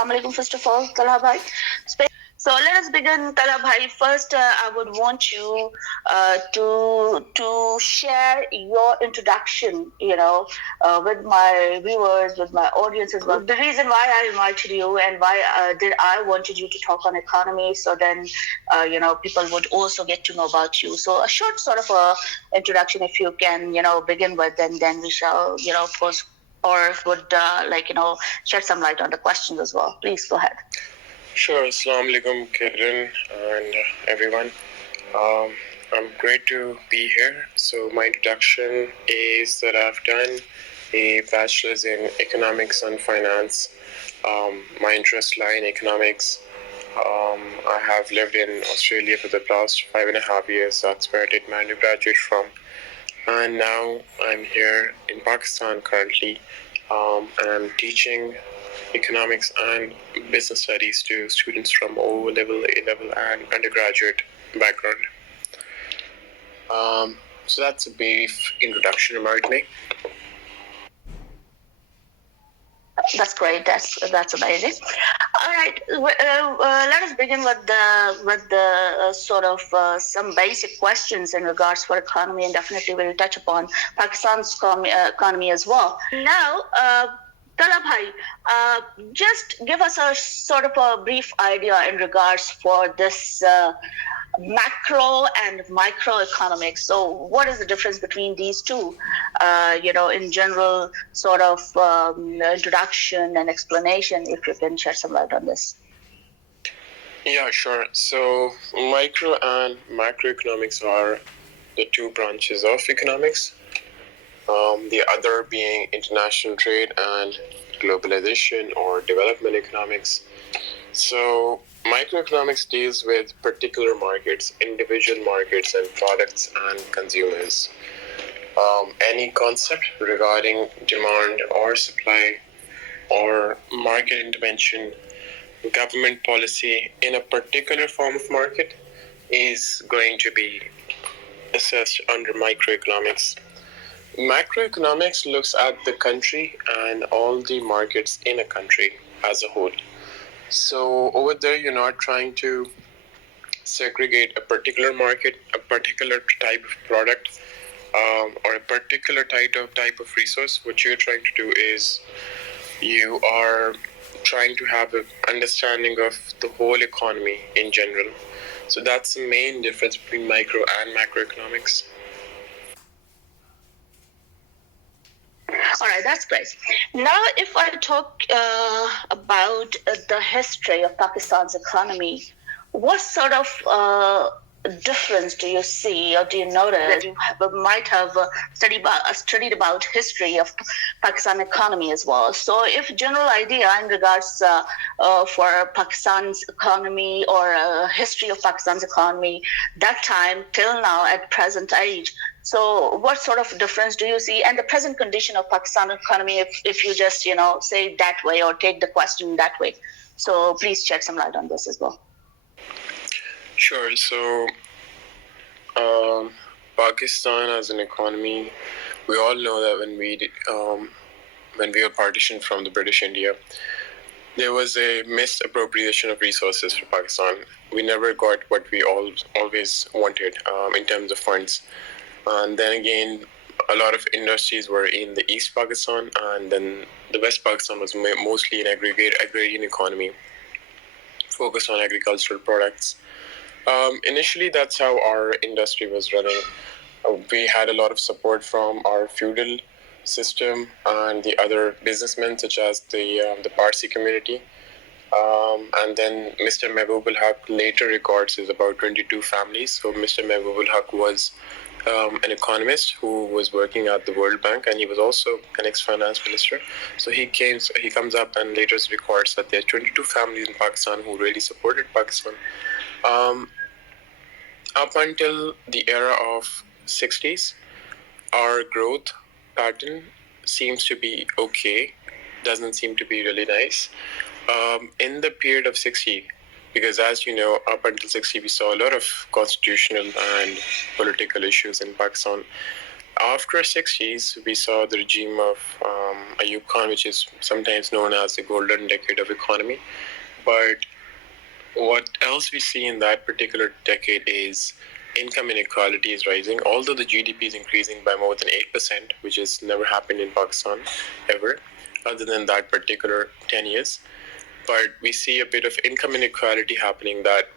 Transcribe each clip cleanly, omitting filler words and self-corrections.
Assalamu alaikum, first of all, Talha bhai. So let us begin, Talha bhai. First, I would want you to share your introduction, with my viewers, with my audience as well. The reason why I invited you and why did I wanted you to talk on economy, so then people would also get to know about you. So a short sort of a introduction, if you can, begin with, and then we shall, pose or would shed some light on the questions as well. Please go ahead. Sure. Assalamu alaikum, Kiran, and everyone. I'm great to be here. So my introduction is that I've done a bachelor's in economics and finance. My interests lie in economics. I have lived in Australia for the past 5.5 years. That's where I did my undergraduate from. And now I'm here in Pakistan currently, and I'm teaching economics and business studies to students from O level, A level, and undergraduate background. So that's a brief introduction about me. That's great. That's amazing. All right, let us begin with the sort of some basic questions in regards for economy, and definitely we'll touch upon Pakistan's economy as well. Now, Talha bhai, just give us a sort of a brief idea in regards for this macro and microeconomics. So what is the difference between these two? In general sort of introduction and explanation, if you can shed some light on this. Yeah, sure. So micro and macroeconomics are the two branches of economics. The other being international trade and globalization or development economics. So microeconomics deals with particular markets, individual markets and products and consumers. Any concept regarding demand or supply or market intervention, government policy in a particular form of market is going to be assessed under microeconomics. Macroeconomics looks at the country and all the markets in a country as a whole. So over there, you're not trying to segregate a particular market, a particular type of product, or a particular type of resource. What you're trying to do is you are trying to have an understanding of the whole economy in general. So that's the main difference between micro and macroeconomics. All right, that's great. Now, if I talk about the history of Pakistan's economy, what sort of difference do you see, or do you notice that you might have studied about history of Pakistan economy as well? So, if general idea in regards for Pakistan's economy or history of Pakistan's economy, that time till now at present age. So what sort of difference do you see, and the present condition of Pakistan economy, if you just, say it that way or take the question that way? So please shed some light on this as well. Sure. So Pakistan as an economy, we all know that when we were partitioned from the British India, there was a misappropriation of resources for Pakistan. We never got what we always wanted in terms of funds. And then again, a lot of industries were in the East Pakistan, and then the West Pakistan was mostly an agrarian economy, focused on agricultural products. Initially, that's how our industry was running. We had a lot of support from our feudal system and the other businessmen, such as the Parsi community. And then Mr. Mehboob Haq later records is about 22 families. So Mr. Mehboob Haq was an economist who was working at the World Bank, and he was also an ex-finance minister. So he comes up and later records that there are 22 families in Pakistan who really supported Pakistan. Up until the era of 60s, our growth pattern seems to be okay, doesn't seem to be really nice. In the period of 60, because as you know, up until 60, we saw a lot of constitutional and political issues in Pakistan. After 60s, we saw the regime of Ayub Khan, which is sometimes known as the golden decade of economy. But what else we see in that particular decade is income inequality is rising. Although the GDP is increasing by more than 8%, which has never happened in Pakistan ever, other than that particular 10 years. But we see a bit of income inequality happening, that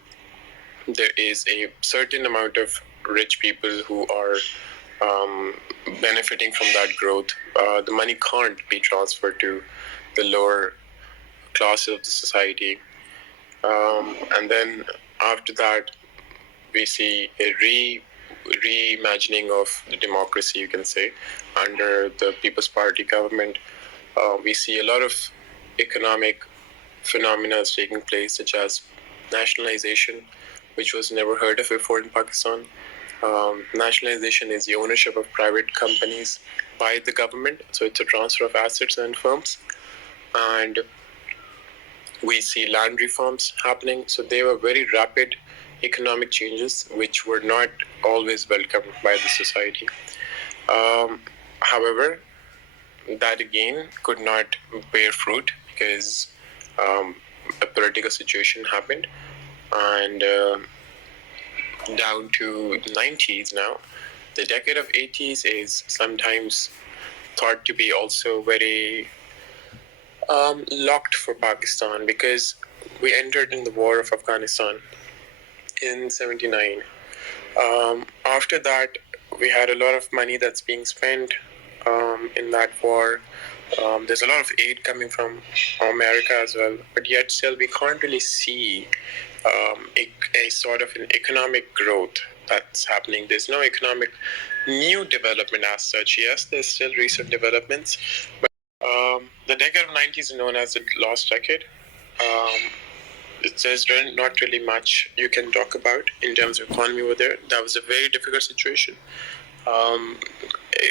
there is a certain amount of rich people who are benefiting from that growth. The money can't be transferred to the lower class of the society. And then after that, we see a reimagining of the democracy, you can say, under the People's Party government. We see a lot of economic phenomena taking place, such as nationalization, which was never heard of before in Pakistan. Nationalization is the ownership of private companies by the government, so it's a transfer of assets and firms. And we see land reforms happening, so they were very rapid economic changes, which were not always welcomed by the society. However, that again could not bear fruit because a political situation happened, and down to the 90s now. The decade of 80s is sometimes thought to be also very locked for Pakistan, because we entered in the war of Afghanistan in 79. After that, we had a lot of money that's being spent in that war. There's a lot of aid coming from America as well, but yet still we can't really see a sort of an economic growth that's happening. There's no economic new development as such. Yes, there's still recent developments, but the decade of 90s is known as the lost decade. There's not really much you can talk about in terms of economy over there. That was a very difficult situation.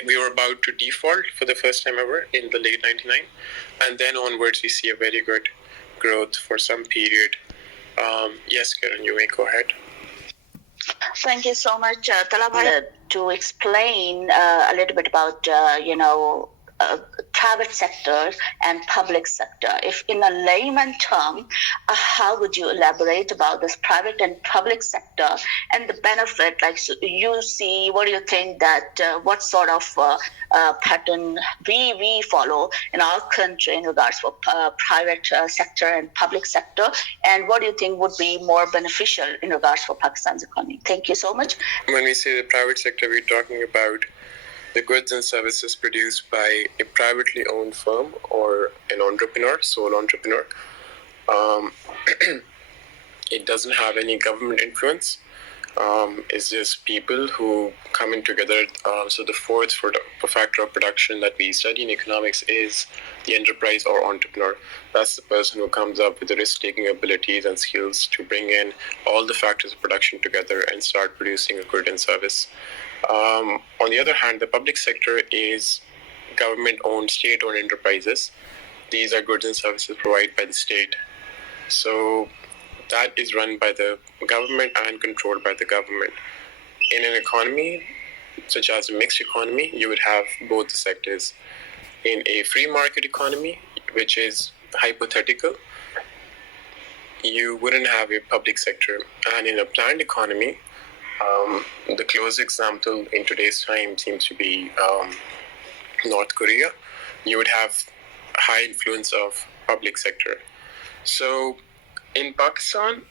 We were about to default for the first time ever in the late 99, and then onwards we see a very good growth for some period. Yes, Karen, you may go ahead. Thank you so much, Talha, to explain a little bit about, private sector and public sector. If in a layman term, how would you elaborate about this private and public sector and the benefit? Like, so you see, what do you think that what sort of pattern we follow in our country in regards to private sector and public sector, and what do you think would be more beneficial in regards to Pakistan's economy? Thank you so much. When we say the private sector, we're talking about the goods and services produced by a privately owned firm or an entrepreneur, sole entrepreneur. It doesn't have any government influence. It's just people who come in together. So the fourth factor of production that we study in economics is the enterprise or entrepreneur. That's the person who comes up with the risk-taking abilities and skills to bring in all the factors of production together and start producing a good and service. On the other hand, the public sector is government-owned, state-owned enterprises. These are goods and services provided by the state. So that is run by the government and controlled by the government. In an economy, such as a mixed economy, you would have both the sectors. In a free market economy, which is hypothetical, you wouldn't have a public sector. And in a planned economy, the close example in today's time seems to be North Korea. You would have high influence of public sector. So in Pakistan,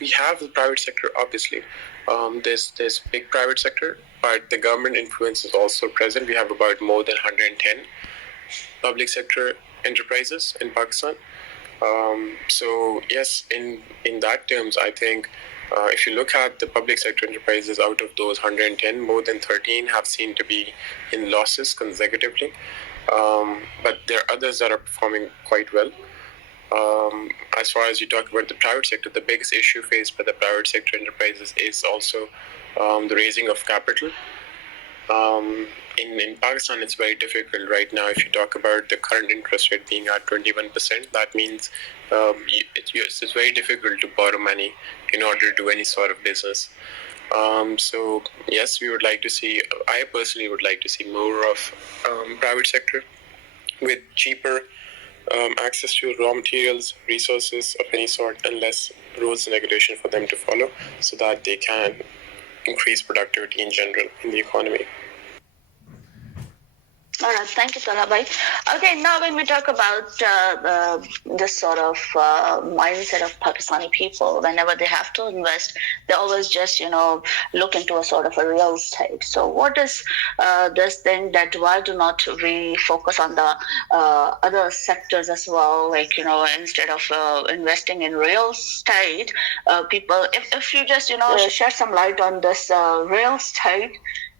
we have the private sector, obviously. There's big private sector, but the government influence is also present. We have about more than 110 public sector enterprises in Pakistan. So yes, in that terms, I think if you look at the public sector enterprises, out of those 110, more than 13 have seen to be in losses consecutively. But there are others that are performing quite well. As far as you talk about the private sector, the biggest issue faced by the private sector enterprises is also the raising of capital. In Pakistan, it's very difficult right now. If you talk about the current interest rate being at 21%, that means it's very difficult to borrow money in order to do any sort of business. So yes, we would like to see. I personally would like to see more of private sector with cheaper access to raw materials, resources of any sort, and less rules and regulation for them to follow, so that they can increase productivity in general in the economy. All right, thank you, Talha bhai. Okay, now when we talk about this sort of mindset of Pakistani people, whenever they have to invest, they always just look into a sort of a real estate. So, what is this thing that why do not we focus on the other sectors as well? Like instead of investing in real estate, people, if you just shed some light on this real estate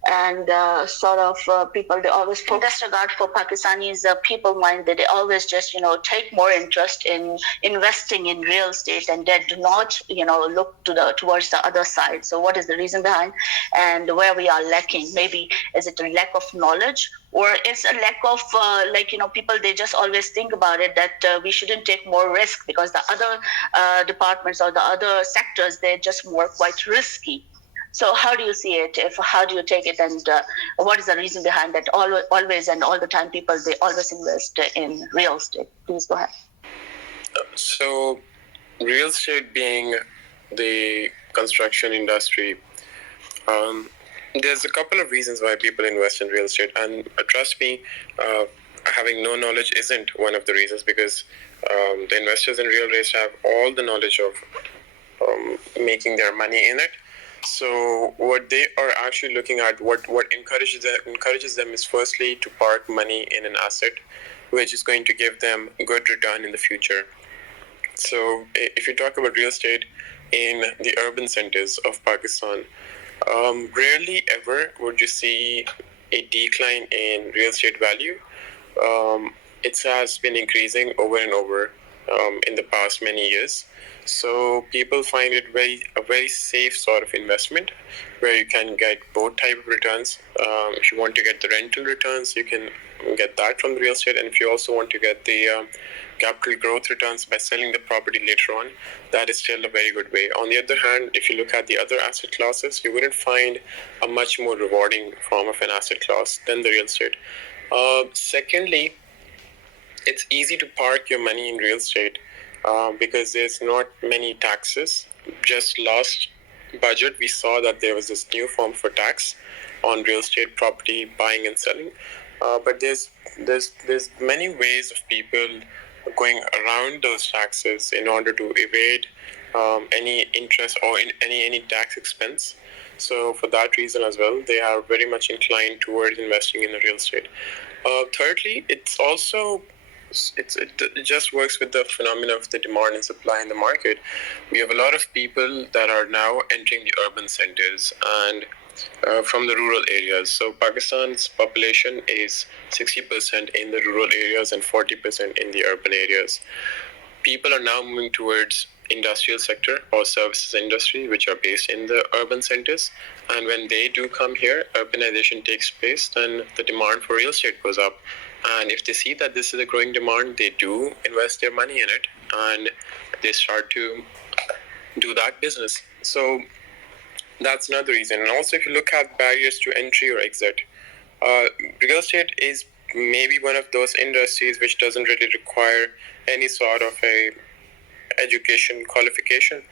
and sort of people, they always put disregard for Pakistanis people mind that they always just take more interest in investing in real estate and they do not look to the towards the other side. So what is the reason behind and where we are lacking? Maybe is it a lack of knowledge, or it's a lack of people, they just always think about it that we shouldn't take more risk because the other departments or the other sectors, they're just more quite risky. So how do you see it? How do you take it, and what is the reason behind that? Always and all the time, people, they always invest in real estate. Please go ahead. So, real estate being the construction industry, there's a couple of reasons why people invest in real estate, and trust me, having no knowledge isn't one of the reasons, because the investors in real estate have all the knowledge of making their money in it. So what they are actually looking at, what encourages them is firstly to park money in an asset which is going to give them good return in the future. So if you talk about real estate in the urban centers of Pakistan, rarely ever would you see a decline in real estate value. It has been increasing over and over in the past many years. So people find it a very safe sort of investment, where you can get both type of returns. If you want to get the rental returns, you can get that from the real estate, and if you also want to get the capital growth returns by selling the property later on, that is still a very good way. On the other hand, if you look at the other asset classes, you wouldn't find a much more rewarding form of an asset class than the real estate. Secondly, it's easy to park your money in real estate because there's not many taxes. Just last budget, we saw that there was this new form for tax on real estate property buying and selling. But there's many ways of people going around those taxes in order to evade any interest or any tax expense. So for that reason as well, they are very much inclined towards investing in the real estate. Thirdly, it just works with the phenomena of the demand and supply in the market. We have a lot of people that are now entering the urban centers and from the rural areas. So Pakistan's population is 60% in the rural areas and 40% in the urban areas. People are now moving towards industrial sector or services industry, which are based in the urban centers. And when they do come here, urbanization takes place, then the demand for real estate goes up. And if they see that this is a growing demand, they do invest their money in it and they start to do that business. So that's another reason. And also, if you look at barriers to entry or exit, real estate is maybe one of those industries which doesn't really require any sort of a education qualification.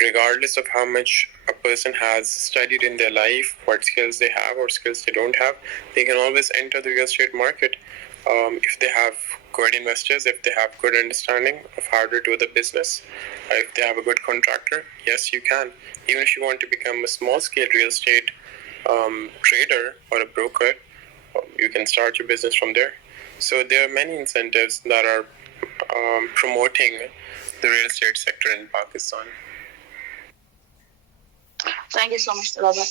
Regardless of how much a person has studied in their life, what skills they have or skills they don't have, they can always enter the real estate market if they have good investors, if they have good understanding of how to do the business, if they have a good contractor. Yes, you can. Even if you want to become a small-scale real estate trader or a broker, you can start your business from there. So there are many incentives that are promoting the real estate sector in Pakistan. Thank you so much, Talha.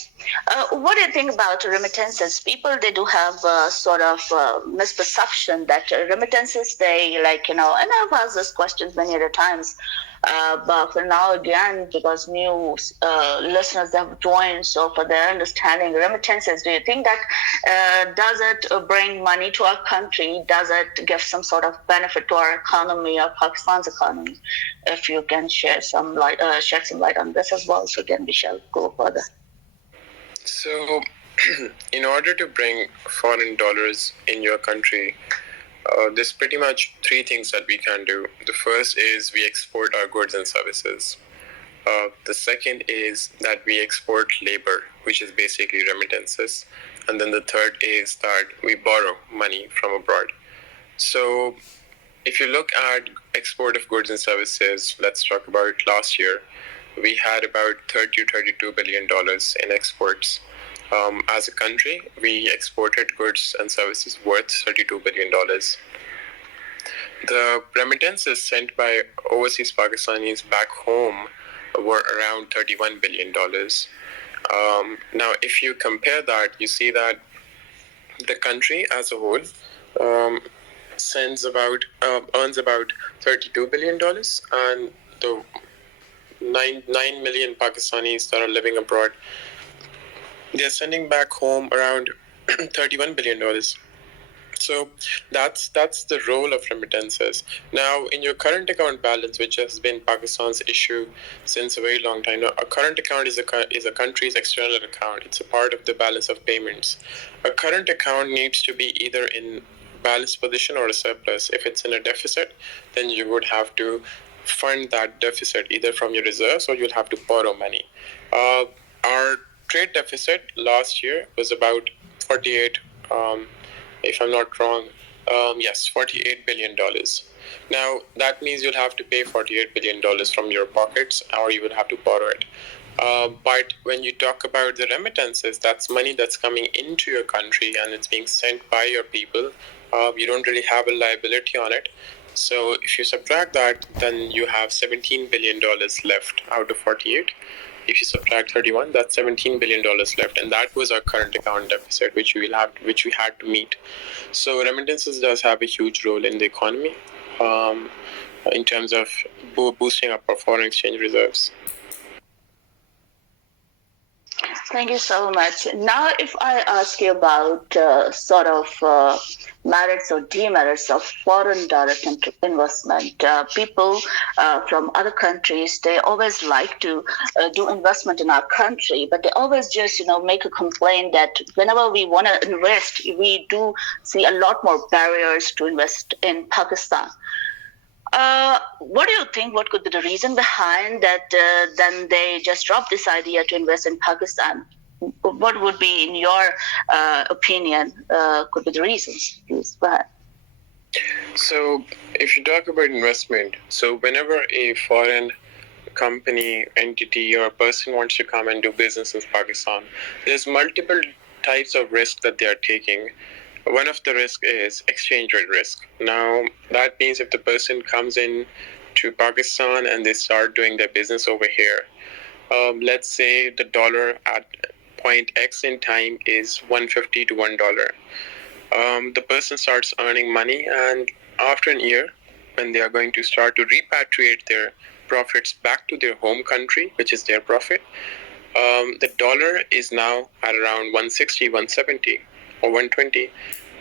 What do you think about remittances? People, they do have sort of misperception that remittances, they and I've asked this questions many other times. But for now, again, because new listeners have joined, so for their understanding, remittances, do you think that does it bring money to our country? Does it give some sort of benefit to our economy or Pakistan's economy? If you can shed some light on this as well, so then we shall go further. So, in order to bring foreign dollars in your country, there's pretty much three things that we can do. The first is we export our goods and services. The second is that we export labor, which is basically remittances. And then the third is that we borrow money from abroad. So if you look at export of goods and services, let's talk about last year. We had about $32 billion in exports. As a country, we exported goods and services worth $32 billion. The remittances sent by overseas Pakistanis back home were around $31 billion. Now, if you compare that, you see that the country as a whole earns about $32 billion, and the 9 million Pakistanis that are living abroad, they're sending back home around $31 billion. So that's the role of remittances. Now, in your current account balance, which has been Pakistan's issue since a very long time, now, a current account is a country's external account. It's a part of the balance of payments. A current account needs to be either in balanced position or a surplus. If it's in a deficit, then you would have to fund that deficit either from your reserves or you'll have to borrow money. Our trade deficit last year was about 48. If I'm not wrong, yes, $48 billion. Now, that means you'll have to pay $48 billion from your pockets, or you will have to borrow it. But when you talk about the remittances, that's money that's coming into your country and it's being sent by your people. You don't really have a liability on it. So if you subtract that, then you have $17 billion left out of 48. If you subtract 31, that's $17 billion left, and that was our current account deficit, which we had to meet. So remittances does have a huge role in the economy, in terms of boosting up our foreign exchange reserves. Thank you so much. Now, if I ask you about merits or demerits of foreign direct investment, people from other countries, they always like to do investment in our country, but they always just make a complaint that whenever we want to invest, we do see a lot more barriers to invest in Pakistan. What do you think? What could be the reason behind that? Then they just drop this idea to invest in Pakistan. What would be, in your opinion, could be the reasons? Please go ahead. So, if you talk about investment, so whenever a foreign company, entity, or a person wants to come and do business in Pakistan, there's multiple types of risk that they are taking. One of the risks is exchange rate risk. Now, that means if the person comes in to Pakistan and they start doing their business over here, let's say the dollar at point X in time is $1.50 to $1. The person starts earning money, and after a year, when they are going to start to repatriate their profits back to their home country, which is their profit, the dollar is now at around 160, 170. Or 120,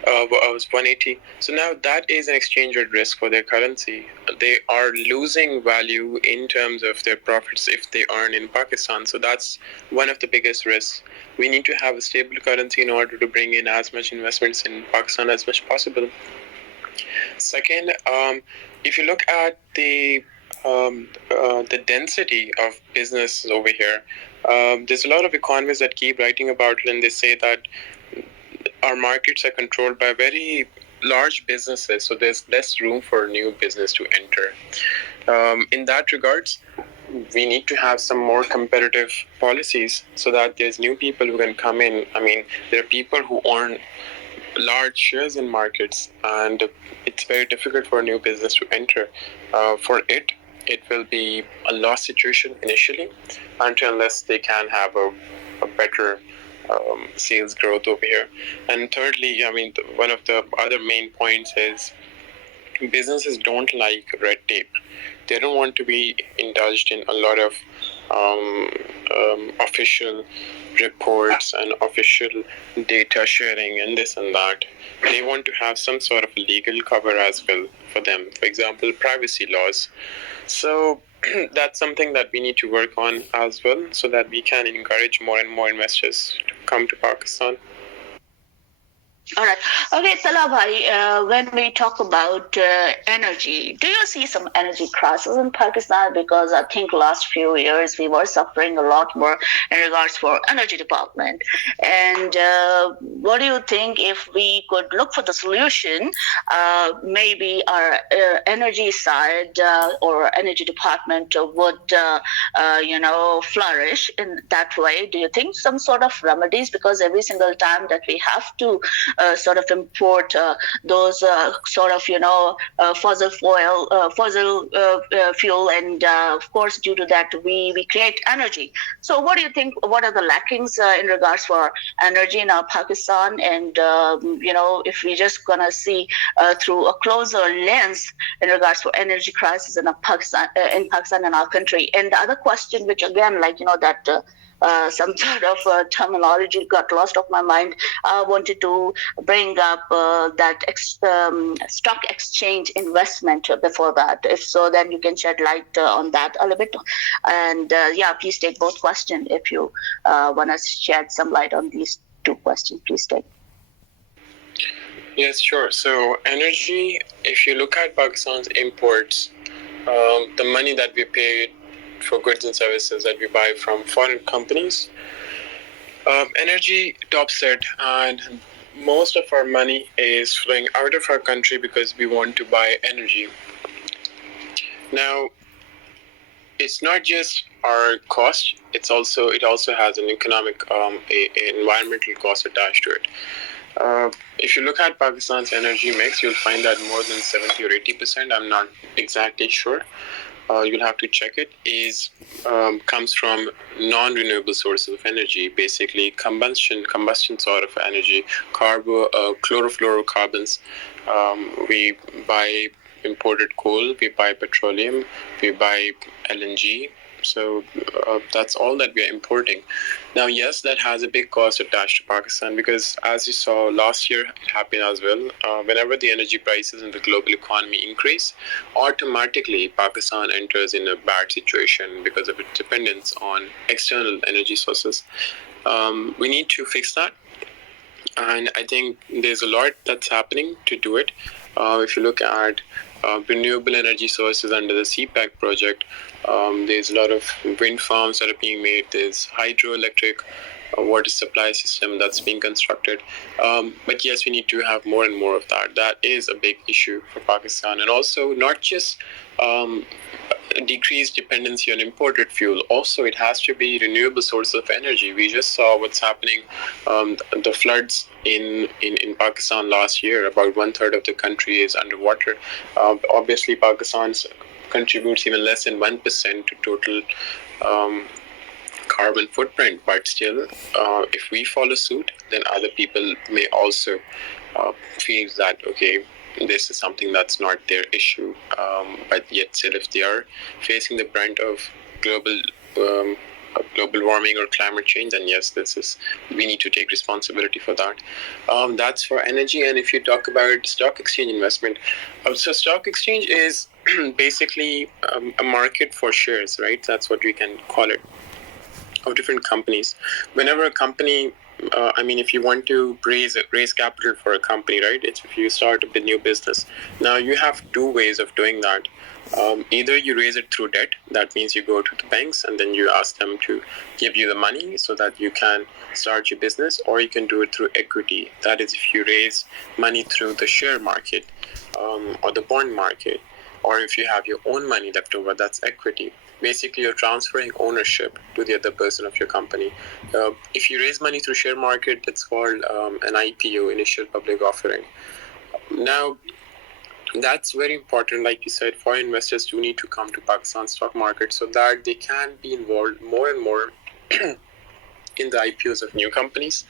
was 180. So now that is an exchange rate risk for their currency. They are losing value in terms of their profits if they earn in Pakistan. So that's one of the biggest risks. We need to have a stable currency in order to bring in as much investments in Pakistan as much possible. Second, if you look at the density of business over here, there's a lot of economists that keep writing about it, and they say that our markets are controlled by very large businesses, so there's less room for new business to enter. In that regards, we need to have some more competitive policies so that there's new people who can come in. I mean, there are people who own large shares in markets, and it's very difficult for a new business to enter. For it will be a loss situation initially, unless they can have a better sales growth over here. And thirdly, I mean, one of the other main points is businesses don't like red tape. They don't want to be indulged in a lot of official reports and official data sharing and this and that. They want to have some sort of legal cover as well for them. For example, privacy laws. So that's something that we need to work on as well, so that we can encourage more and more investors to come to Pakistan. All right. Okay, Talha bhai, when we talk about energy, do you see some energy crisis in Pakistan? Because I think last few years we were suffering a lot more in regards for energy department. And what do you think if we could look for the solution? Maybe our energy side or energy department would, flourish in that way. Do you think some sort of remedies? Because every single time that we have to sort of import those sort of fossil fuel, and of course due to that we create energy. So what do you think? What are the lackings in regards for energy in our Pakistan? And if we just gonna see through a closer lens in regards for energy crisis in Pakistan and our country. And the other question, which again, that some sort of terminology got lost of my mind. I wanted to bring up that stock exchange investment before that. If so, then you can shed light on that a little bit. And please take both questions if you want to shed some light on these two questions. Please take. Yes, sure. So energy, if you look at Pakistan's imports, the money that we pay for goods and services that we buy from foreign companies, energy tops it, and most of our money is flowing out of our country because we want to buy energy. Now, it's not just our cost; it also has an economic, environmental cost attached to it. If you look at Pakistan's energy mix, you'll find that more than 70 or 80%, I'm not exactly sure, you'll have to check it, comes from non-renewable sources of energy, basically combustion sort of energy, chlorofluorocarbons. We buy imported coal, we buy petroleum, we buy LNG. So that's all that we are importing. Now, yes, that has a big cost attached to Pakistan because, as you saw last year, it happened as well. Whenever the energy prices in the global economy increase, automatically Pakistan enters in a bad situation because of its dependence on external energy sources. We need to fix that. And I think there's a lot that's happening to do it. If you look at renewable energy sources under the CPAC project, there's a lot of wind farms that are being made. There's hydroelectric water supply system that's being constructed. But yes, we need to have more and more of that. That is a big issue for Pakistan. And also not just decreased dependency on imported fuel. Also, it has to be renewable source of energy. We just saw what's happening, the floods in Pakistan last year. About 1/3 of the country is underwater. Obviously, Pakistan contributes even less than 1% to total carbon footprint, but still, if we follow suit, then other people may also feel that, okay, this is something that's not their issue, but yet still if they are facing the brunt of global warming or climate change, then yes, we need to take responsibility for that. That's for energy. And if you talk about stock exchange investment, so stock exchange is basically a market for shares, right? That's what we can call it, of different companies. Whenever a company, if you want to raise capital for a company, right? It's if you start a new business. Now you have two ways of doing that. Either you raise it through debt, that means you go to the banks and then you ask them to give you the money so that you can start your business, or you can do it through equity. That is if you raise money through the share market or the bond market, or if you have your own money left over, that's equity. Basically, you're transferring ownership to the other person of your company. If you raise money through share market, it's called an IPO, initial public offering. Now, that's very important. Like you said, foreign investors do need to come to Pakistan stock market so that they can be involved more and more in the IPOs of new companies.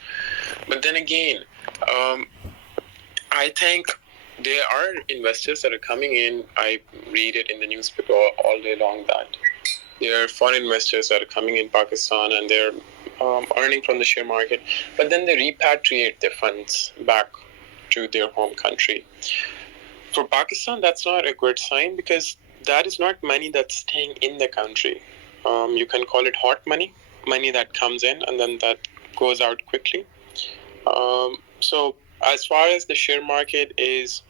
But then again, I think there are investors that are coming in. I read it in the newspaper all day long that there are foreign investors that are coming in Pakistan and they're earning from the share market, but then they repatriate their funds back to their home country. For Pakistan, that's not a good sign because that is not money that's staying in the country. You can call it hot money, money that comes in and then that goes out quickly. So as far as the share market is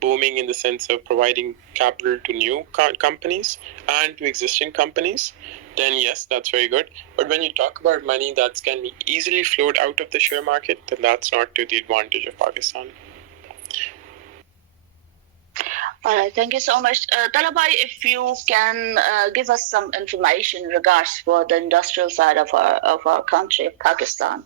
booming in the sense of providing capital to new companies and to existing companies, then yes, that's very good. But when you talk about money that can be easily flowed out of the share market, then that's not to the advantage of Pakistan. All right, thank you so much. Talabhai, if you can give us some information in regards for the industrial side of our country, Pakistan.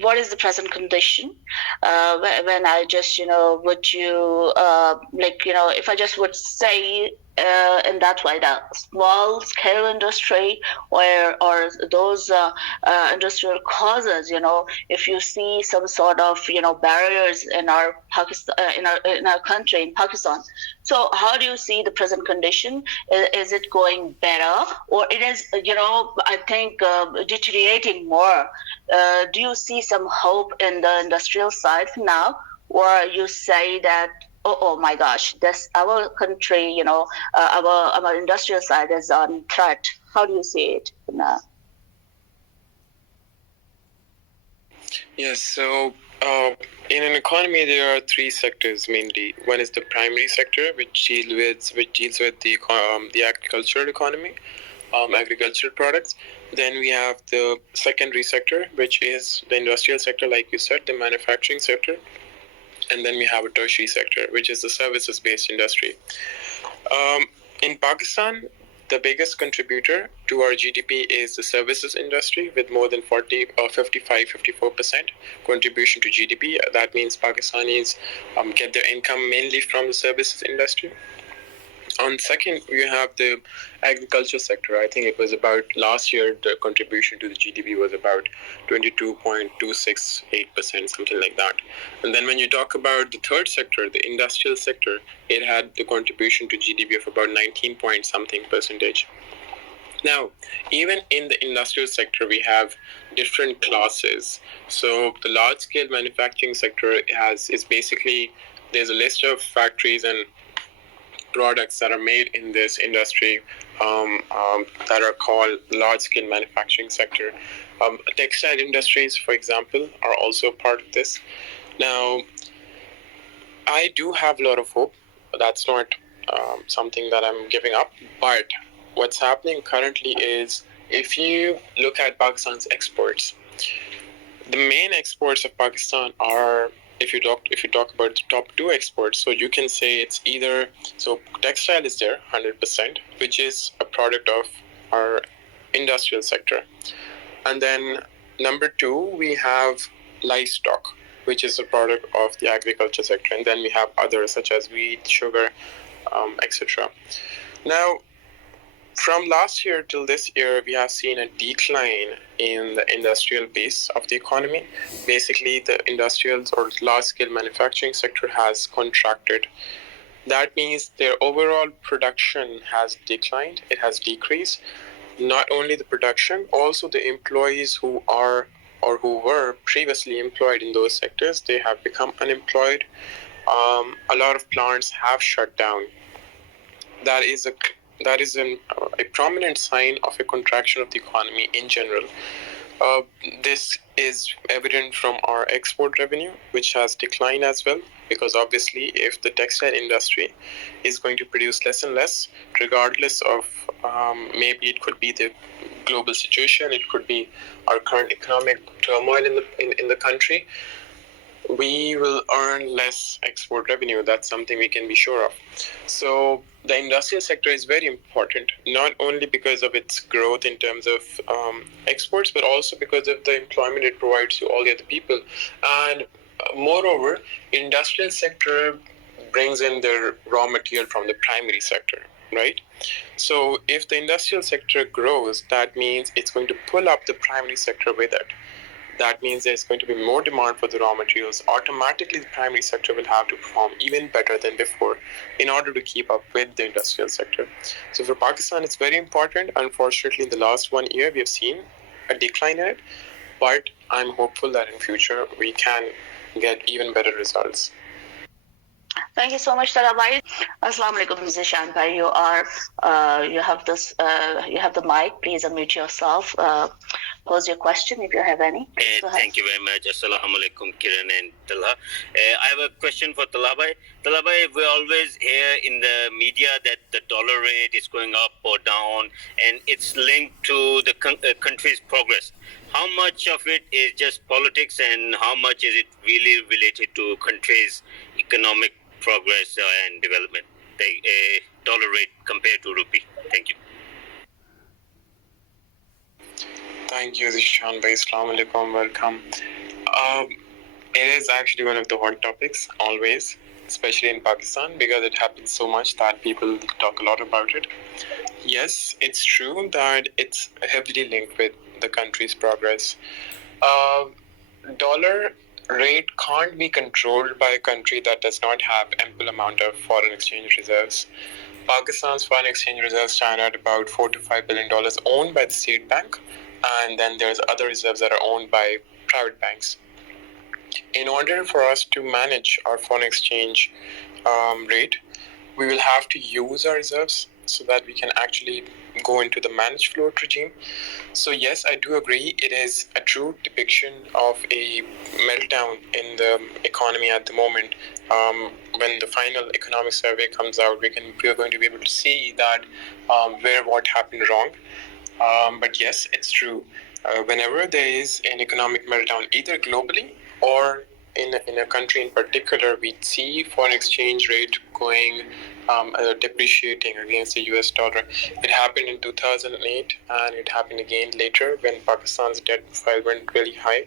What is the present condition? When I just, would you, if I just would say in that way that small scale industry or those industrial causes, if you see some sort of, barriers in our Pakistan, in our country, in Pakistan. So how do you see the present condition? Is it going better or it is, I think deteriorating more? Do you see some hope in the industrial side now, or you say that oh my gosh, this our country, our industrial side is on threat? How do you see it now? Yes, so in an economy, there are three sectors mainly. One is the primary sector, which deals with the agricultural economy, agricultural products. Then we have the secondary sector, which is the industrial sector, like you said, the manufacturing sector. And then we have a tertiary sector, which is the services-based industry. In Pakistan, the biggest contributor to our GDP is the services industry with more than 40 or 55, 54% contribution to GDP. That means Pakistanis get their income mainly from the services industry. On second, we have the agriculture sector. I think it was about last year, the contribution to the GDP was about 22.268%, something like that. And then when you talk about the third sector, the industrial sector, it had the contribution to GDP of about 19 point something percentage. Now, even in the industrial sector, we have different classes. So the large-scale manufacturing sector is basically, there's a list of factories and products that are made in this industry that are called large-scale manufacturing sector. Textile industries, for example, are also part of this. Now, I do have a lot of hope. That's not something that I'm giving up. But what's happening currently is, if you look at Pakistan's exports, the main exports of Pakistan are, if you talk about the top two exports, so you can say it's either, so textile is there 100%, which is a product of our industrial sector, and then number two we have livestock, which is a product of the agriculture sector, and then we have others such as wheat, sugar, etc. Now, from last year till this year, we have seen a decline in the industrial base of the economy. Basically, the industrial or large-scale manufacturing sector has contracted. That means their overall production has declined. It has decreased. Not only the production, also the employees who are or who were previously employed in those sectors, they have become unemployed. A lot of plants have shut down. That is a prominent sign of a contraction of the economy in general. This is evident from our export revenue, which has declined as well, because obviously if the textile industry is going to produce less and less, regardless of maybe it could be the global situation, it could be our current economic turmoil in the country, we will earn less export revenue. That's something we can be sure of. So the industrial sector is very important, not only because of its growth in terms of exports, but also because of the employment it provides to all the other people. And moreover, industrial sector brings in their raw material from the primary sector, right? So if the industrial sector grows, that means it's going to pull up the primary sector with it. That means there's going to be more demand for the raw materials. Automatically, the primary sector will have to perform even better than before in order to keep up with the industrial sector. So for Pakistan, it's very important. Unfortunately, in the last 1 year, we have seen a decline in it, but I'm hopeful that in future we can get even better results. Thank you so much, Talha bhai. Assalamu alaikum, Zishan bhai. You have the mic. Please unmute yourself. Pose your question if you have any. Thank you very much. Assalamu alaikum, Kiran and Talha. I have a question for Talha bhai. Talha bhai, we always hear in the media that the dollar rate is going up or down, and it's linked to the country's progress. How much of it is just politics, and how much is it really related to country's economic progress and development? The dollar rate compared to rupee. Thank you. Thank you, Zishan bhai. Assalamu alaikum. Welcome. It is actually one of the hot topics always, especially in Pakistan, because it happens so much that people talk a lot about it. Yes, it's true that it's heavily linked with the country's progress. Dollar rate can't be controlled by a country that does not have ample amount of foreign exchange reserves. Pakistan's foreign exchange reserves stand at about $4 to $5 billion owned by the state bank, and then there's other reserves that are owned by private banks. In order for us to manage our foreign exchange rate, we will have to use our reserves so that we can actually go into the managed float regime. So yes, I do agree. It is a true depiction of a meltdown in the economy at the moment. When the final economic survey comes out, we are going to be able to see that where what happened wrong. But yes, it's true. Whenever there is an economic meltdown, either globally or in a country in particular, we see foreign exchange rate going depreciating against the US dollar. It happened in 2008, and it happened again later when Pakistan's debt profile went really high.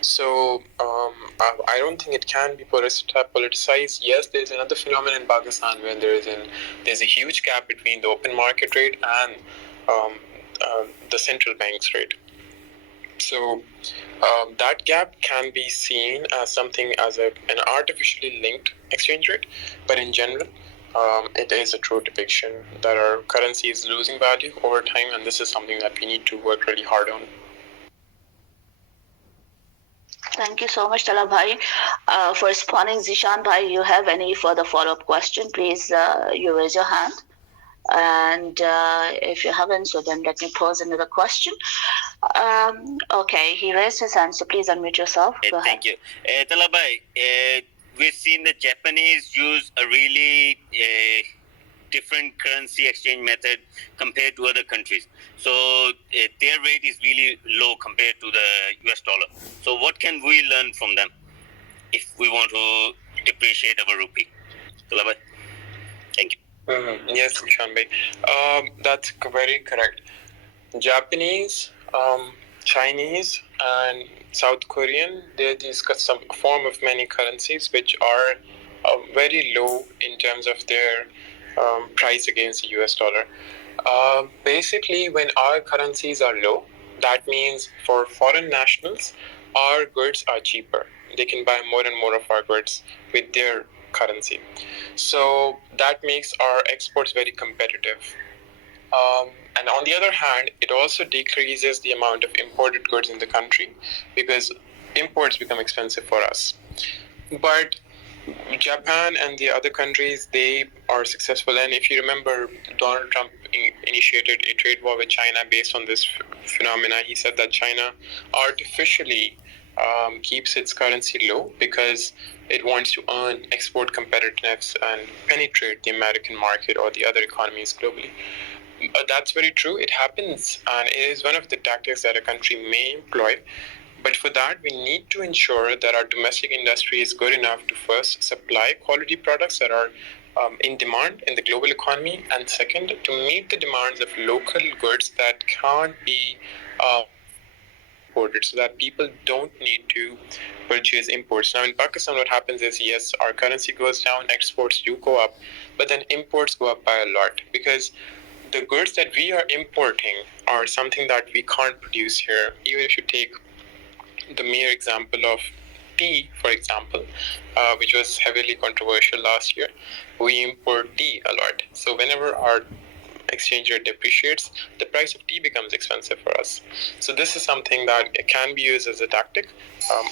So I don't think it can be politicized. Yes, there's another phenomenon in Pakistan where there's a huge gap between the open market rate and the central bank's rate. So that gap can be seen as something as an artificially linked exchange rate, but in general, it is a true depiction that our currency is losing value over time, and this is something that we need to work really hard on. Thank you so much, Talha bhai. For responding, Zishan bhai, you have any further follow-up question, please you raise your hand. And if you haven't, so then let me pose another question. Okay, he raised his hand, so please unmute yourself. Go Thank you. Talha bhai, we've seen the Japanese use a really different currency exchange method compared to other countries. So their rate is really low compared to the US dollar. So what can we learn from them if we want to depreciate our rupee? Talha bhai, thank you. Yes, Ishan bhai. That's very correct. Japanese, Chinese, and South Korean, they discuss some form of many currencies which are very low in terms of their price against the US dollar. Basically, when our currencies are low, that means for foreign nationals, our goods are cheaper. They can buy more and more of our goods with their currency. So that makes our exports very competitive. And on the other hand, it also decreases the amount of imported goods in the country because imports become expensive for us. But Japan and the other countries, they are successful. And if you remember, Donald Trump initiated a trade war with China based on this phenomena. He said that China artificially keeps its currency low because it wants to earn export competitiveness and penetrate the American market or the other economies globally. That's very true. It happens, and it is one of the tactics that a country may employ. But for that, we need to ensure that our domestic industry is good enough to first supply quality products that are in demand in the global economy, and second, to meet the demands of local goods that can't be imported, so that people don't need to purchase imports. Now, in Pakistan, what happens is, yes, our currency goes down, exports do go up, but then imports go up by a lot because the goods that we are importing are something that we can't produce here. Even if you take the mere example of tea, for example, which was heavily controversial last year, we import tea a lot. So whenever our exchange rate depreciates, the price of tea becomes expensive for us. So this is something that can be used as a tactic,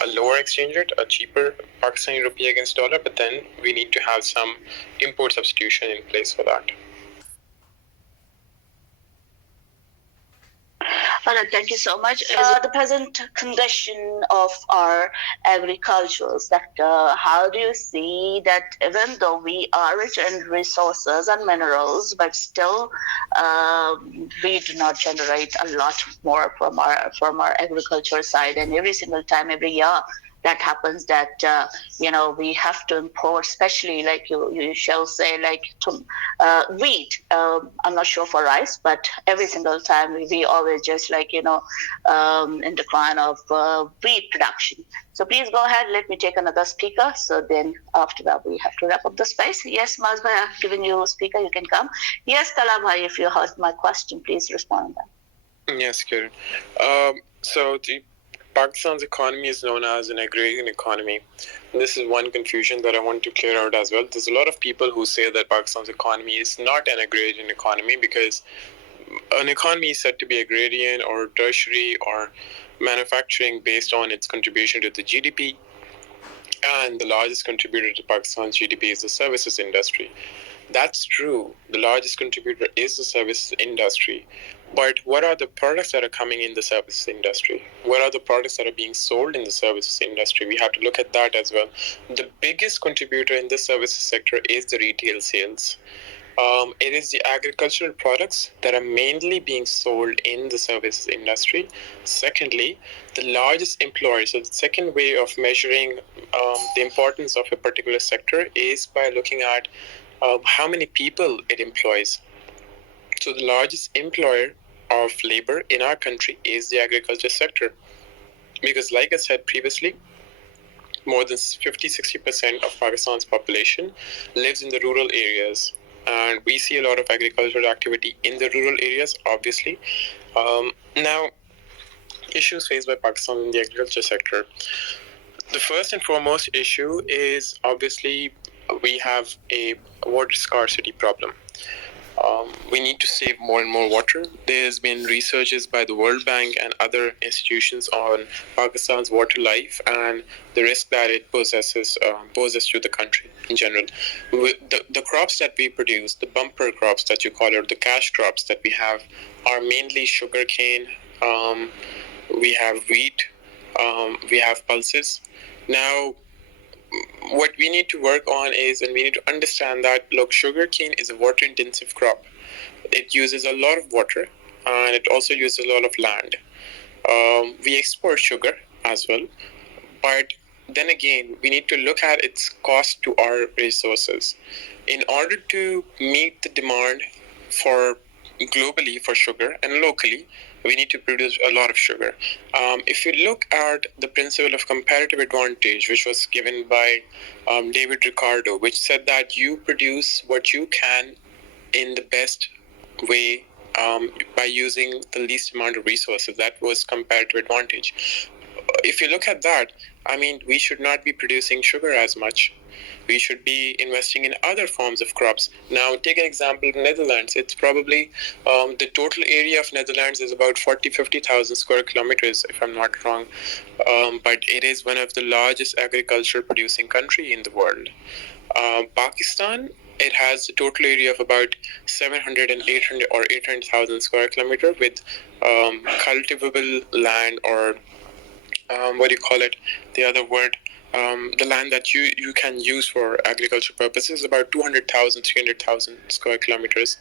a lower exchange rate, a cheaper Pakistani rupee against dollar, but then we need to have some import substitution in place for that. All right, thank you so much. The present condition of our agricultural sector, how do you see that even though we are rich in resources and minerals, but still we do not generate a lot more from our agriculture side, and every single time, every year, that happens that we have to import, especially like you shall say, like wheat. I'm not sure for rice, but every single time we always just in decline of wheat production. So please go ahead. Let me take another speaker. So then after that we have to wrap up the space. Yes, Mazbhai, I've given you a speaker. You can come. Yes, Talha, if you heard my question, please respond. Yes, Kiran. So the Pakistan's economy is known as an agrarian economy. This is one confusion that I want to clear out as well. There's a lot of people who say that Pakistan's economy is not an agrarian economy because an economy is said to be agrarian or tertiary or manufacturing based on its contribution to the GDP. And the largest contributor to Pakistan's GDP is the services industry. That's true. The largest contributor is the services industry. But what are the products that are coming in the services industry? What are the products that are being sold in the services industry? We have to look at that as well. The biggest contributor in the services sector is the retail sales. It is the agricultural products that are mainly being sold in the services industry. Secondly, the largest employer, so the second way of measuring the importance of a particular sector is by looking at how many people it employs. So the largest employer of labor in our country is the agriculture sector. Because like I said previously, more than 50-60% of Pakistan's population lives in the rural areas. And we see a lot of agricultural activity in the rural areas, obviously. Now, issues faced by Pakistan in the agriculture sector. The first and foremost issue is obviously we have a water scarcity problem. We need to save more and more water. There's been researches by the World Bank and other institutions on Pakistan's water life and the risk that it poses to the country in general. The crops that we produce, the bumper crops that you call it, the cash crops that we have, are mainly sugarcane. We have wheat. We have pulses. Now, what we need to work on is, and we need to understand that, look, sugarcane is a water-intensive crop. It uses a lot of water, and it also uses a lot of land. We export sugar as well, but then again, we need to look at its cost to our resources. In order to meet the demand for globally for sugar and locally, we need to produce a lot of sugar. If you look at the principle of comparative advantage, which was given by David Ricardo, which said that you produce what you can in the best way by using the least amount of resources, that was comparative advantage. If you look at that, I mean, we should not be producing sugar as much. We should be investing in other forms of crops. Now, take an example of Netherlands. It's probably the total area of Netherlands is about 50,000 square kilometers, if I'm not wrong. But it is one of the largest agricultural producing country in the world. Pakistan, it has a total area of about 700 and 800 or 800,000 square kilometer with cultivable land, or what do you call it? The other word, the land that you can use for agriculture purposes, about 200,000, 300,000 square kilometers.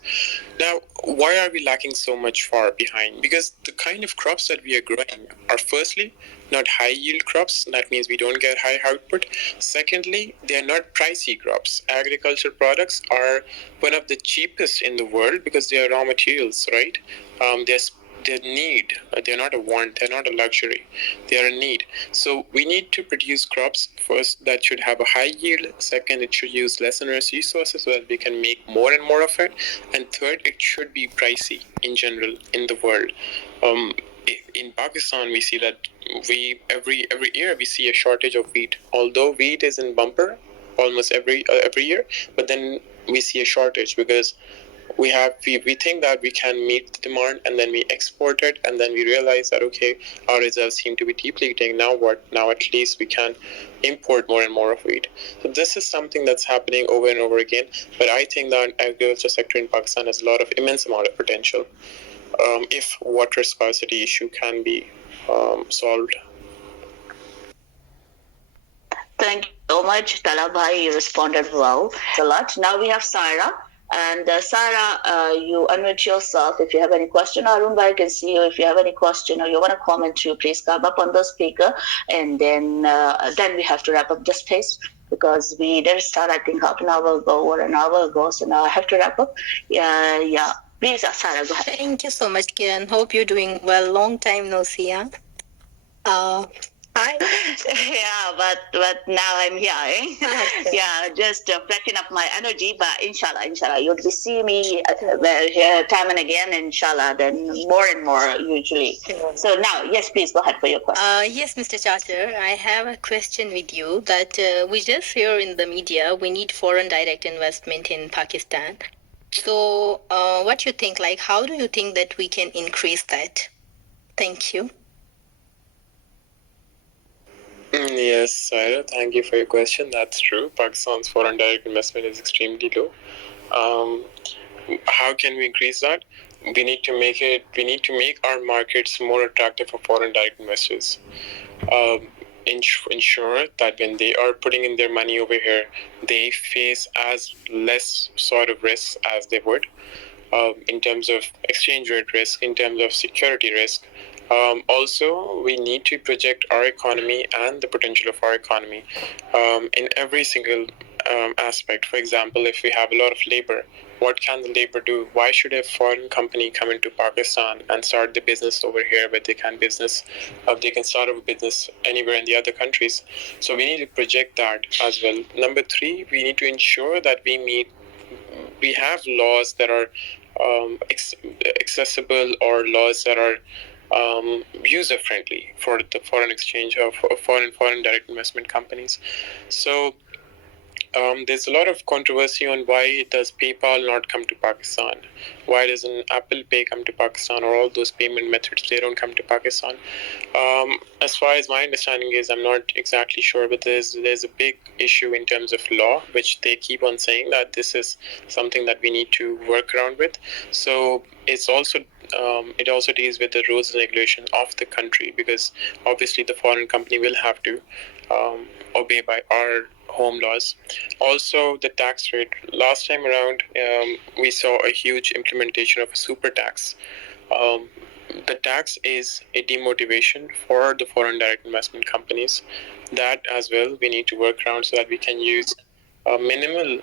Now, why are we lacking so much far behind? Because the kind of crops that we are growing are firstly not high yield crops. That means we don't get high output. Secondly, they are not pricey crops. Agriculture products are one of the cheapest in the world because they are raw materials, right? They're need. They're not a want. They're not a luxury. They are a need. So we need to produce crops first that should have a high yield. Second, it should use less resources so that we can make more and more of it. And third, it should be pricey in general in the world. in Pakistan, we see that every year we see a shortage of wheat. Although wheat is in bumper almost every year, but then we see a shortage because we think that we can meet the demand, and then we export it, and then we realize that okay, our reserves seem to be depleting. Now what? Now at least we can import more and more of wheat. So this is something that's happening over and over again. But I think that agriculture sector in Pakistan has a lot of immense amount of potential if water scarcity issue can be solved. Thank you so much, Talha bhai. You responded well. Thanks a lot. Now we have Sarah. And Sarah, you unmute yourself if you have any question. Arun bhai can see you. If you have any question or you want to comment too, please come up on the speaker. And then we have to wrap up the space because we didn't start, I think, half an hour ago or an hour ago. So now I have to wrap up. Yeah. Please, Sarah, go ahead. Thank you so much, Kiran. Hope you're doing well. Long time no see, huh? Hi. Yeah, but now I'm here. Eh? Okay. Yeah, just freshen up my energy. But inshallah, you'll be seeing me here time and again. Inshallah, then more and more usually. So now, yes, please go ahead for your question. Yes, Mr. Chachar, I have a question with you that we just hear in the media we need foreign direct investment in Pakistan. So, what you think? Like, how do you think that we can increase that? Thank you. Yes, Saira, thank you for your question. That's true. Pakistan's foreign direct investment is extremely low. How can we increase that? We need to make our markets more attractive for foreign direct investors. Ensure that when they are putting in their money over here, they face as less sort of risks as they would in terms of exchange rate risk, in terms of security risk. Also, we need to project our economy and the potential of our economy in every single aspect. For example, if we have a lot of labor, what can the labor do? Why should a foreign company come into Pakistan and start the business over here where they can start a business anywhere in the other countries? So we need to project that as well. Number 3, we need to ensure that we have laws that are accessible, or laws that are user friendly for the foreign exchange of foreign direct investment companies. So there's a lot of controversy on why does PayPal not come to Pakistan? Why doesn't Apple Pay come to Pakistan, or all those payment methods, they don't come to Pakistan? As far as my understanding is, I'm not exactly sure, but there's a big issue in terms of law, which they keep on saying that this is something that we need to work around with. So it also deals with the rules and regulation of the country, because obviously the foreign company will have to obey by our home laws. Also, the tax rate. Last time around, we saw a huge implementation of a super tax. The tax is a demotivation for the foreign direct investment companies. That as well, we need to work around so that we can use minimal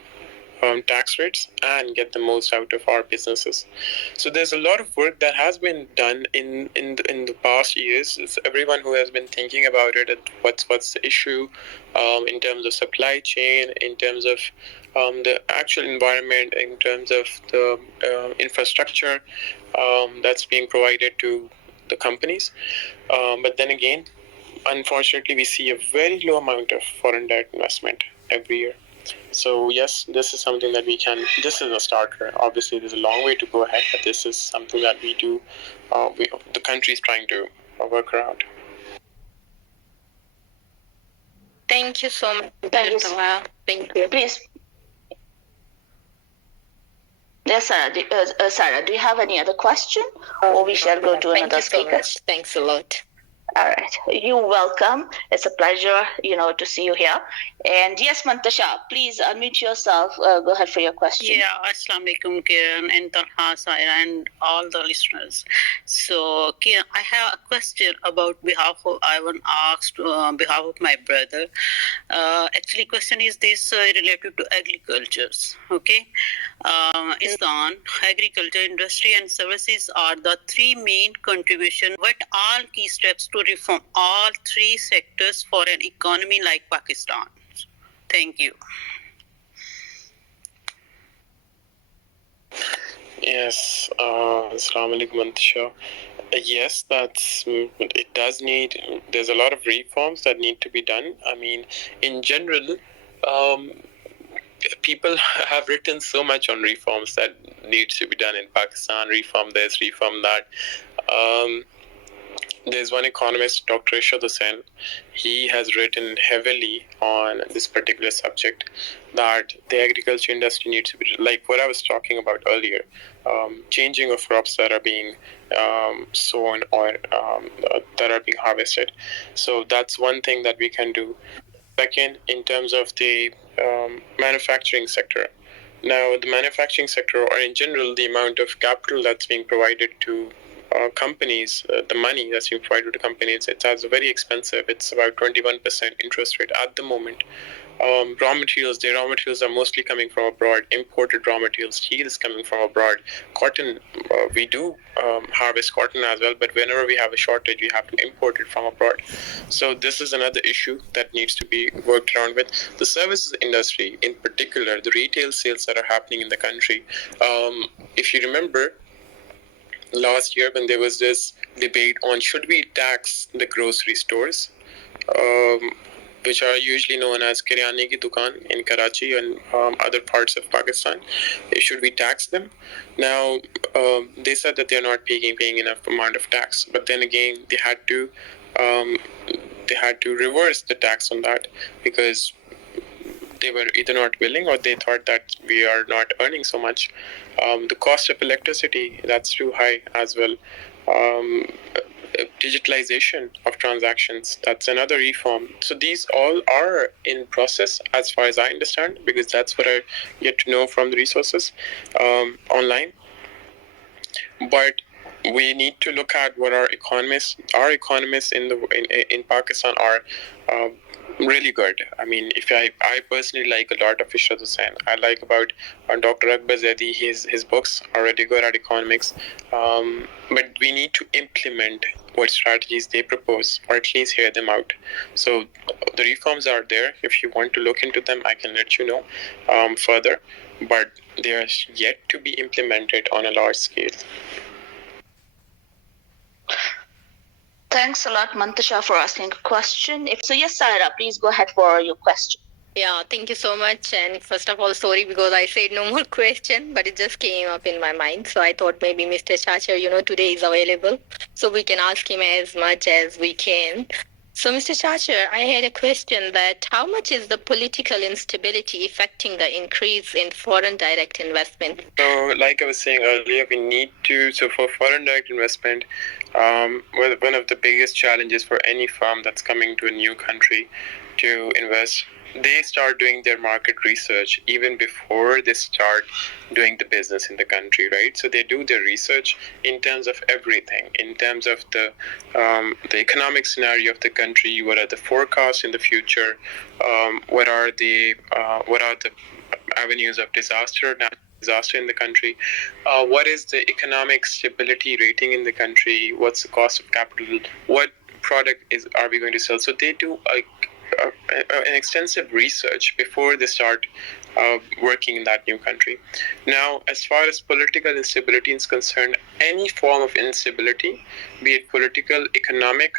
tax rates and get the most out of our businesses. So there's a lot of work that has been done in the past years. It's everyone who has been thinking about it, what's the issue in terms of supply chain, in terms of the actual environment, in terms of the infrastructure that's being provided to the companies. But then again, unfortunately, we see a very low amount of foreign direct investment every year. So yes, this is something that this is a starter. Obviously, there's a long way to go ahead, but this is something that we do, the country is trying to work around. Thank you so much. Thank you. Please. Yes, Sarah, do you have any other question? Or we shall go to another speaker? Much. Thanks a lot. All right. You're welcome. It's a pleasure, to see you here. And yes, Mantasha, please unmute yourself. Go ahead for your question. Yeah, Assalamu alaikum, Kiran and Talha, Saira, and all the listeners. So, Kiran, I have a question about behalf of, I want to ask on behalf of my brother. Actually, question is this related to agriculture. Okay. In Pakistan, agriculture, industry, and services are the 3 main contributions. What are key steps to reform all 3 sectors for an economy like Pakistan? Thank you. Yes, Assalamu alaikum, Antisha. Yes, it does need, there's a lot of reforms that need to be done. I mean, in general, um, people have written so much on reforms that needs to be done in Pakistan, reform this, reform that. Um, there's one economist, Dr. Ishad Hussain. He has written heavily on this particular subject that the agriculture industry needs to be, like what I was talking about earlier, changing of crops that are being sown or that are being harvested. So that's one thing that we can do. Second, in terms of the manufacturing sector. Now, the manufacturing sector, or in general, the amount of capital that's being provided to companies, the money that's being provided to companies, it's very expensive. It's about 21% interest rate at the moment. The raw materials are mostly coming from abroad, imported raw materials, steel is coming from abroad. Cotton, we do harvest cotton as well, but whenever we have a shortage, we have to import it from abroad. So this is another issue that needs to be worked around with. The services industry, in particular, the retail sales that are happening in the country. If you remember, last year when there was this debate on should we tax the grocery stores, um, which are usually known as kiryane ki dukan in Karachi and other parts of Pakistan. Should we tax them? Now, they said that they're not paying enough amount of tax, but then again, um, they had to reverse the tax on that because they were either not willing or they thought that we are not earning so much. The cost of electricity, that's too high as well. Um, Digitalization of transactions, that's another reform. So these all are in process as far as I understand, because that's what I get to know from the resources online. But we need to look at what our economists in Pakistan are really good. I mean, if I personally like a lot of Ishad Hussain. I like about Dr. Akbar Zaidi. His books are really good at economics. But we need to implement what strategies they propose, or at least hear them out. So the reforms are there. If you want to look into them, I can let you know further. But they are yet to be implemented on a large scale. Thanks a lot, Mantasha, for asking a question. So yes, Saira, please go ahead for your question. Yeah, thank you so much. And first of all, sorry because I said no more question, but it just came up in my mind. So I thought maybe Mr. Chachar, today is available. So we can ask him as much as we can. So Mr. Chachar, I had a question that how much is the political instability affecting the increase in foreign direct investment? So like I was saying earlier, so for foreign direct investment, one of the biggest challenges for any firm that's coming to a new country to invest, they start doing their market research even before they start doing the business in the country, right? So they do their research in terms of everything, in terms of the economic scenario of the country, what are the forecasts in the future, what are the avenues of disaster in the country, what is the economic stability rating in the country, what's the cost of capital, what product are we going to sell. So they do an extensive research before they start working in that new country. Now, as far as political instability is concerned, any form of instability, be it political, economic,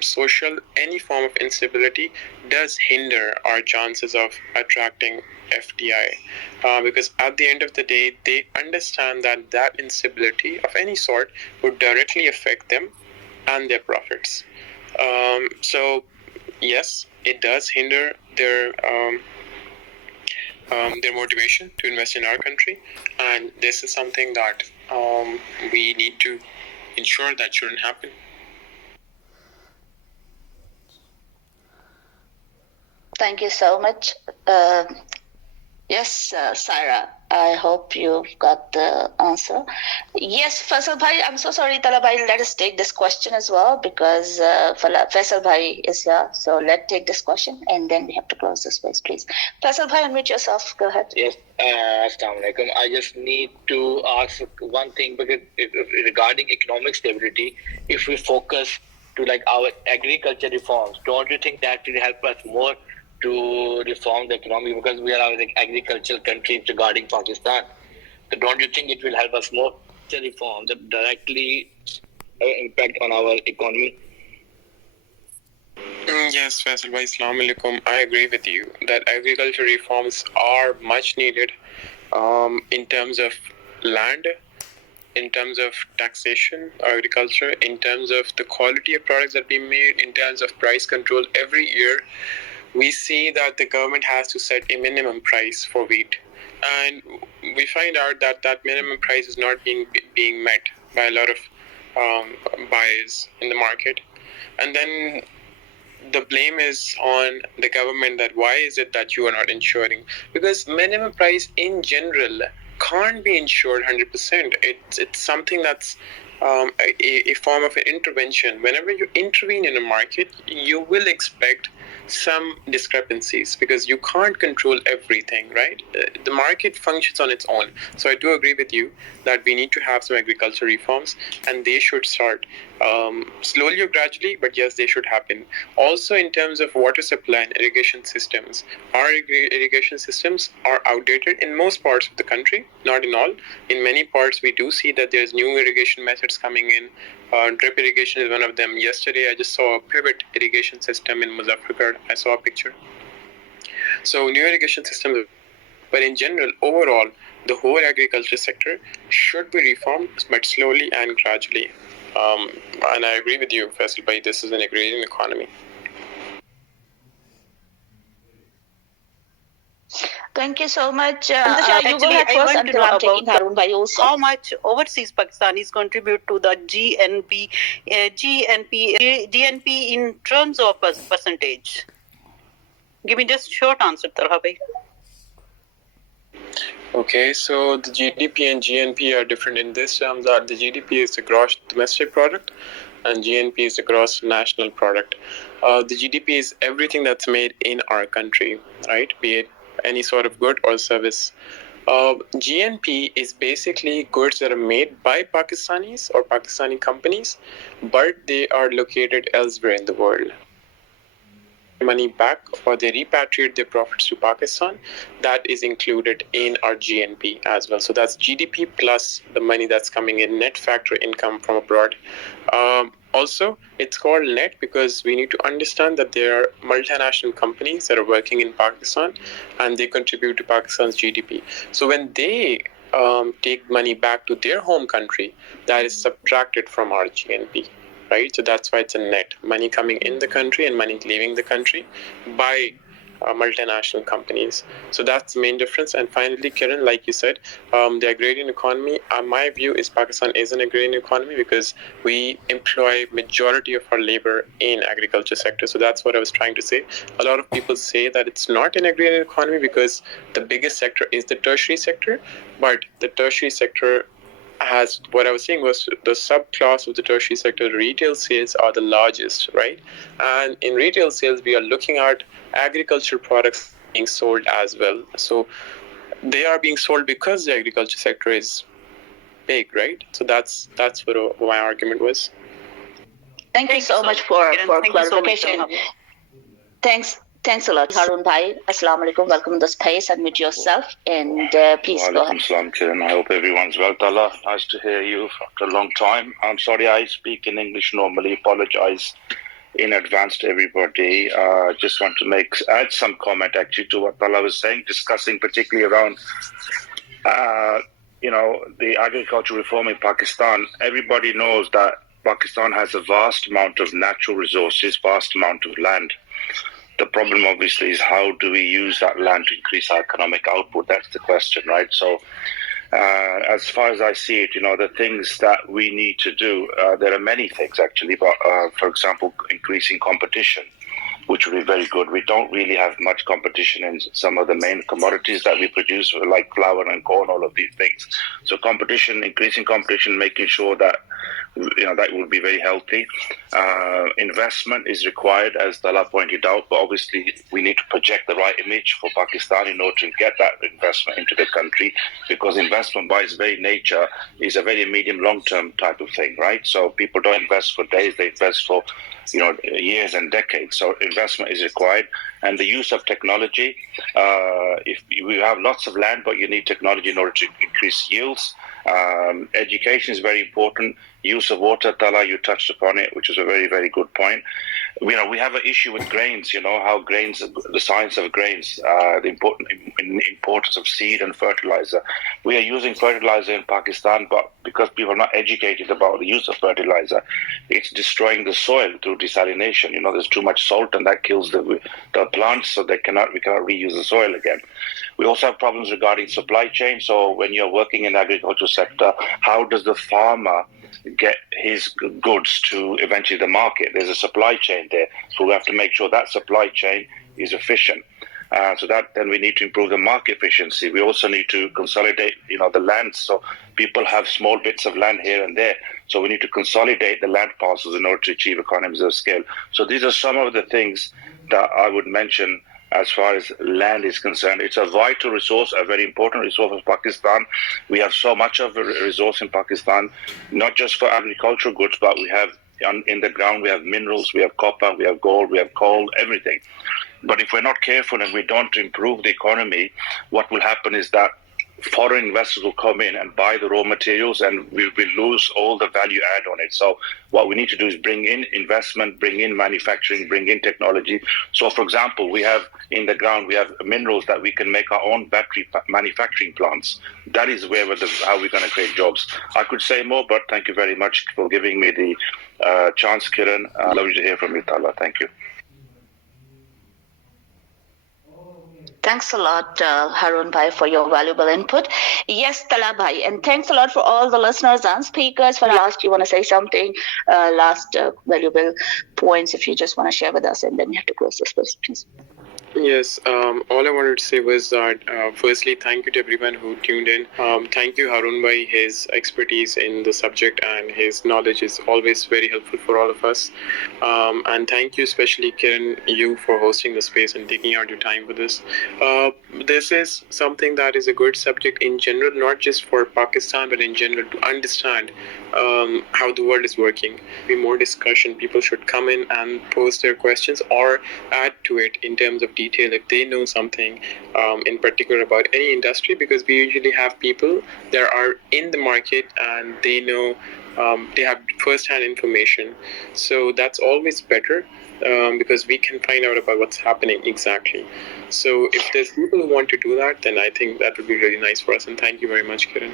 social, any form of instability does hinder our chances of attracting FDI, because at the end of the day, they understand that instability of any sort would directly affect them and their profits. So yes, it does hinder their motivation to invest in our country, and this is something that we need to ensure that shouldn't happen. Thank you so much. Yes, Saira, I hope you got the answer. Yes, Faisal Bhai, I'm so sorry, Talha Bhai, let us take this question as well because Faisal Bhai is here. So let's take this question and then we have to close this space, please. Faisal Bhai, unmute yourself. Go ahead. Yes, Assalamu alaikum. I just need to ask one thing because regarding economic stability, if we focus to like our agriculture reforms, don't you think that will help us more to reform the economy because we are an agricultural country regarding Pakistan? So don't you think it will help us more to reform that directly impact on our economy? Yes, Faisal bhai, Assalamu alaikum. I agree with you that agriculture reforms are much needed in terms of land, in terms of taxation, agriculture, in terms of the quality of products that we made, in terms of price control. Every year, we see that the government has to set a minimum price for wheat, and we find out that that minimum price is not being met by a lot of buyers in the market, and then the blame is on the government that why is it that you are not insuring, because minimum price in general can't be insured 100%. It's something that's a form of an intervention. Whenever you intervene in a market, you will expect some discrepancies because you can't control everything, right? The market functions on its own. So I do agree with you that we need to have some agriculture reforms, and they should start slowly or gradually, but yes, they should happen. Also, in terms of water supply and irrigation systems, our irrigation systems are outdated in most parts of the country, not in all. In many parts, we do see that there's new irrigation methods coming in. Drip irrigation is one of them. Yesterday, I just saw a pivot irrigation system in Muzaffargarh. I saw a picture. So new irrigation systems, but in general, overall, the whole agriculture sector should be reformed, but slowly and gradually. And I agree with you, Faisal bhai, this is an agrarian economy. Thank you so much. You Actually, go ahead I first want to until know I'm about taking Harun bhai also. how much overseas Pakistanis contribute to the GNP in terms of percentage. Give me just short answer, Talha bhai. Okay, so the GDP and GNP are different in this terms that the GDP is the gross domestic product and GNP is the gross national product. The GDP is everything that's made in our country, right? Be it any sort of good or service. GNP is basically goods that are made by Pakistanis or Pakistani companies, but they are located elsewhere in the world. Money back or they repatriate their profits to Pakistan, that is included in our GNP as well. So that's GDP plus the money that's coming in, net factor income from abroad. Also, it's called net because we need to understand that there are multinational companies that are working in Pakistan and they contribute to Pakistan's GDP. So when they take money back to their home country, that is subtracted from our GNP. Right? So that's why it's a net. Money coming in the country and money leaving the country by multinational companies. So that's the main difference. And finally, Kiran, like you said, the agrarian economy, my view is Pakistan is an agrarian economy because we employ majority of our labor in agriculture sector. So that's what I was trying to say. A lot of people say that it's not an agrarian economy because the biggest sector is the tertiary sector, but the tertiary sector has, what I was saying was the subclass of the tertiary sector, retail sales are the largest, right? And in retail sales, we are looking at agriculture products being sold as well. So they are being sold because the agriculture sector is big, right? So that's what my argument was. Thank you so much for clarification. Thanks a lot, Harun bhai. Assalamu alaikum. Welcome to the space. Unmute yourself and please go ahead. Salam, Kiran. I hope everyone's well. Talha, nice to hear you after a long time. I'm sorry I speak in English normally. Apologize in advance to everybody. Just want to add some comment actually to what Talha was saying, discussing particularly around the agricultural reform in Pakistan. Everybody knows that Pakistan has a vast amount of natural resources, vast amount of land. The problem, obviously, is how do we use that land to increase our economic output? That's the question, right? So, as far as I see it, the things that we need to do, there are many things, actually. But, for example, increasing competition, which would be very good. We don't really have much competition in some of the main commodities that we produce, like flour and corn, all of these things. So increasing competition, making sure that that would be very healthy. Investment is required, as Talha pointed out, but obviously we need to project the right image for Pakistan in order to get that investment into the country, because investment by its very nature is a very medium long-term type of thing, right? So people don't invest for days, they invest for years and decades. So investment is required, and the use of technology. If we have lots of land, but you need technology in order to increase yields. Education is very important. Use of water, Talha, you touched upon it, which is a very, very good point. We have an issue with grains. How grains, the science of grains, the importance of seed and fertilizer. We are using fertilizer in Pakistan, but because people are not educated about the use of fertilizer, it's destroying the soil through desalination. There's too much salt, and that kills the plants, so we cannot reuse the soil again. We also have problems regarding supply chain. So when you're working in the agricultural sector, how does the farmer get his goods to eventually the market? There's a supply chain there, so we have to make sure that supply chain is efficient. Then we need to improve the market efficiency. We also need to consolidate, the land. So people have small bits of land here and there. So we need to consolidate the land parcels in order to achieve economies of scale. So these are some of the things that I would mention as far as land is concerned. It's a vital resource, a very important resource of Pakistan. We have so much of a resource in Pakistan, not just for agricultural goods, but we have in the ground, we have minerals, we have copper, we have gold, we have coal, everything. But if we're not careful and we don't improve the economy, what will happen is that foreign investors will come in and buy the raw materials, and we will lose all the value add on it. So what we need to do is bring in investment, bring in manufacturing, bring in technology. So for example, we have in the ground, we have minerals that we can make our own battery manufacturing plants. That is how we're going to create jobs. I could say more, but thank you very much for giving me the chance, Kiran. I'd love to hear from you, Talha. Thank you. Thanks a lot, Harun Bhai, for your valuable input. Yes, Talha Bhai, and thanks a lot for all the listeners and speakers. For last, you want to say something? Last valuable points, if you just want to share with us, and then you have to close this, please. Yes, all I wanted to say was that firstly, thank you to everyone who tuned in. Thank you, Harun Bhai. His expertise in the subject and his knowledge is always very helpful for all of us. And thank you, especially Kiran, you for hosting the space and taking out your time for this. This is something that is a good subject in general, not just for Pakistan, but in general to understand how the world is working. Be more discussion. People should come in and post their questions or add to it in terms of detail if they know something in particular about any industry, because we usually have people that are in the market and they know they have first-hand information. So that's always better because we can find out about what's happening exactly. So if there's people who want to do that, then I think that would be really nice for us. And thank you very much, Kiran.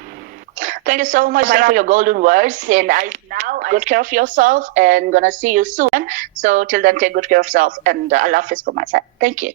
Thank you so much for your golden words. And I good care of yourself and gonna see you soon. So till then, take good care of yourself, and Allah Hafiz from my side. Thank you.